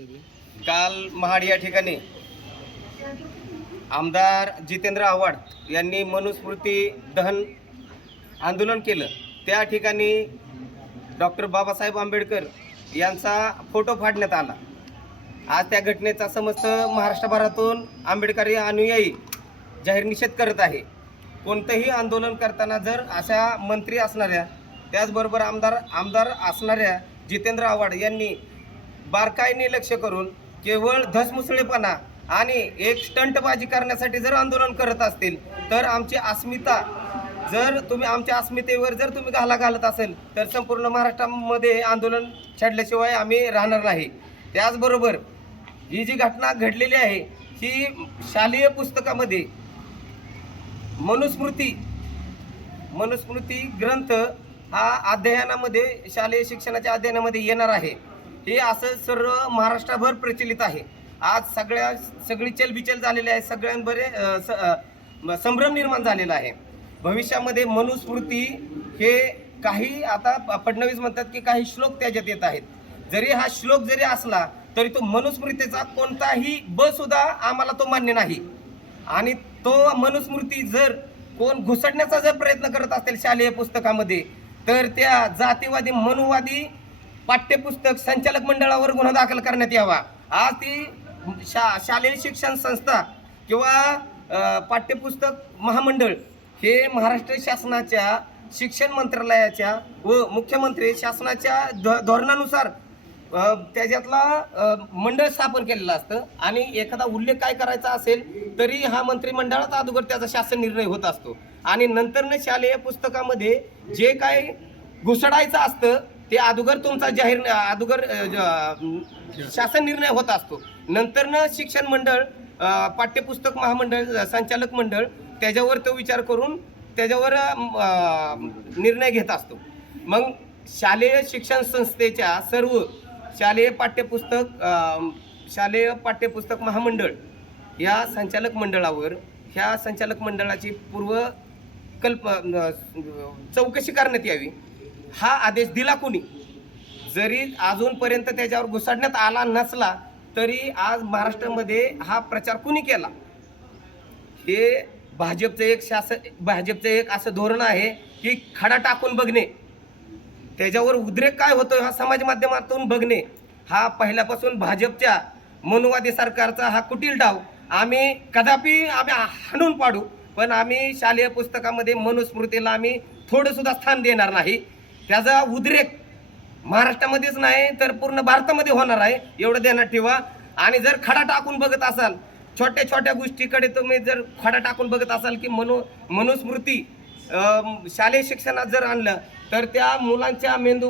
काल महाड या ठिकाणी आमदार जितेंद्र आव्हाड यांनी मनुस्मृती दहन आंदोलन केलं। त्या ठिकाणी डॉक्टर बाबासाहेब आंबेडकर यांचा फोटो फाडण्यात आला। आज त्या घटनेचा समस्त महाराष्ट्रभरातून आंबेडकरी अनुयायी जाहीर निषेध करत आहे। कोणतेही आंदोलन करताना जर अशा मंत्री असणाऱ्या त्याचबरोबर आमदार असणाऱ्या जितेंद्र आव्हाड यांनी बारकाईने लक्ष करून केवळ धसमुसळेपणा आणि एक स्टंटबाजी करण्यासाठी जर आंदोलन करत असतील तर आमची अस्मिता जर तुम्ही आमच्या अस्मितेवर जर तुम्ही घाला घालत असेल तर संपूर्ण महाराष्ट्रामध्ये आंदोलन छेडल्याशिवाय आम्ही राहणार नाही। त्याचबरोबर ही जी घटना घडलेली आहे ही शालेय पुस्तकामध्ये मनुस्मृती ग्रंथ हा अध्ययनामध्ये शालेय शिक्षणाच्या अध्ययनामध्ये येणार आहे। हे असं सर्व महाराष्ट्रभर प्रचलित आहे। आज सगळी चलबिचल झालेली आहे, सगळ्यांबरे संभ्रम निर्माण झालेला आहे। भविष्यामध्ये मनुस्मृती हे काही आता फडणवीस म्हणतात की काही श्लोक त्याच्यात येत आहेत। जरी हा श्लोक जरी असला तरी तो मनुस्मृतीचा कोणताही ब सुद्धा आम्हाला तो मान्य नाही। आणि तो मनुस्मृती जर कोण घुसडण्याचा जर प्रयत्न करत असेल शालेय पुस्तकामध्ये तर त्या जातीवादी मनुवादी पाठ्यपुस्तक संचालक मंडळावर गुन्हा दाखल करण्यात यावा। आज ती शालेय शिक्षण संस्था किंवा पाठ्यपुस्तक महामंडळ हे महाराष्ट्र शासनाच्या शिक्षण मंत्रालयाच्या व मुख्यमंत्री शासनाच्या धोरणानुसार त्याच्यातला मंडळ स्थापन केलेलं असतं आणि एखादा उल्लेख काय करायचा असेल तरी हा मंत्रिमंडळात अगोदर त्याचा शासन निर्णय होत असतो आणि नंतरनं शालेय पुस्तकामध्ये जे काय घुसडायचं असतं ते अगोदर तुमचा शासन निर्णय होत असतो। नंतरनं शिक्षण मंडळ पाठ्यपुस्तक महामंडळ संचालक मंडळ त्याच्यावर तो विचार करून त्याच्यावर निर्णय घेत असतो। मग शालेय शिक्षण संस्थेच्या सर्व शालेय पाठ्यपुस्तक महामंडळ या संचालक मंडळावर ह्या संचालक मंडळाची चौकशी करण्यात यावी हा आदेश दिला कोणी। जरी अजूनपर्यंत त्याच्यावर घुसडण्यात आला नसला तरी आज महाराष्ट्रामध्ये हा प्रचार कुणी केला? हे भाजपचं एक असं धोरण आहे की खडा टाकून बघणे, त्याच्यावर उद्रेक काय होतो हा समाज माध्यमातून बघणे। हा पहिल्यापासून भाजपच्या मनुवादी सरकारचा हा कुटील डाव आम्ही कदापि हाणून पाडू, पण आम्ही शालेय पुस्तकामध्ये मनुस्मृतीला आम्ही थोडं सुद्धा स्थान देणार नाही। त्याचा उद्रेक महाराष्ट्रामध्येच नाही तर पूर्ण भारतामध्ये होणार आहे एवढं ध्यानात ठेवा। आणि जर खडा टाकून बघत असाल छोट्या छोट्या गोष्टीकडे तुम्ही जर खडा टाकून बघत असाल की मनुस्मृती शालेय शिक्षणात जर आणलं तर त्या मुलांच्या मेंदू